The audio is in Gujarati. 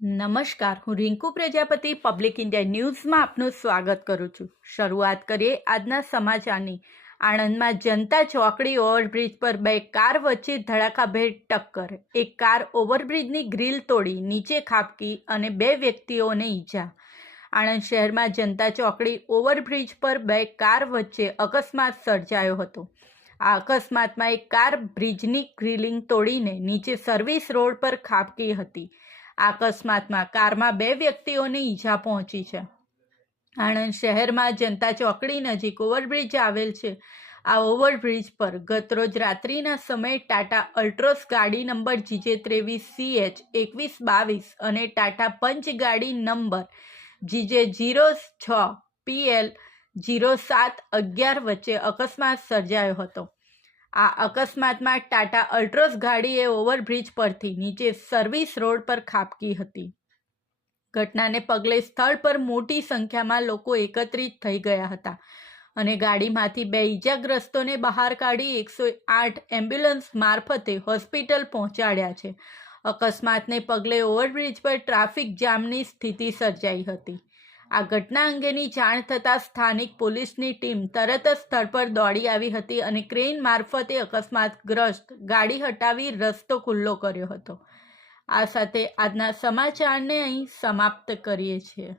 નમસ્કાર, હું રિંકુ પ્રજાપતિ પબ્લિક ઇન્ડિયા ન્યૂઝમાં આપનું સ્વાગત કરું છું। શરૂઆત કરીએ આજના સમાચારની। આણંદમાં જનતા ચોકડી ઓવરબ્રિજ પર બે કાર વચ્ચે ધડાકાભેર ટક્કર। એક કાર ઓવરબ્રિજની ગ્રીલ તોડી નીચે ખાબકી અને બે વ્યક્તિઓને ઈજા। આણંદ શહેરમાં જનતા ચોકડી ઓવરબ્રિજ પર બે કાર વચ્ચે અકસ્માત સર્જાયો હતો। આ અકસ્માતમાં એક કાર બ્રિજની ગ્રીલિંગ તોડીને નીચે સર્વિસ રોડ પર ખાબકી હતી। આ અકસ્માતમાં કારમાં બે વ્યક્તિઓને ઈજા પહોંચી છે। આણંદ શહેરમાં જનતા ચોકડી નજીક ઓવરબ્રિજ આવેલ છે। આ ઓવરબ્રિજ પર ગતરોજ રાત્રિના સમયે ટાટા અલ્ટ્રોસ ગાડી નંબર GJ23CH2122 અને ટાટા પંચ ગાડી નંબર GJ06PL0711 વચ્ચે અકસ્માત સર્જાયો હતો। આ અકસ્માતમાં ટાટા અલ્ટ્રોસ ગાડીએ ઓવરબ્રિજ પરથી નીચે સર્વિસ રોડ પર ખાબકી હતી। ઘટનાને પગલે સ્થળ પર મોટી સંખ્યામાં લોકો એકત્રિત થઈ ગયા હતા અને ગાડીમાંથી બે ઈજાગ્રસ્તોને બહાર કાઢી 108 એમ્બ્યુલન્સ મારફતે હોસ્પિટલ પહોંચાડ્યા છે। અકસ્માતને પગલે ઓવરબ્રિજ પર ટ્રાફિક જામની સ્થિતિ સર્જાઈ હતી। આ ઘટના અંગેની જાણ થતાં સ્થાનિક પોલીસની ટીમ તરત જ સ્થળ પર દોડી આવી હતી અને ક્રેન મારફતે અકસ્માતગ્રસ્ત ગાડી હટાવી રસ્તો ખુલ્લો કર્યો હતો। આ સાથે આજના સમાચારને અહીં સમાપ્ત કરીએ છીએ।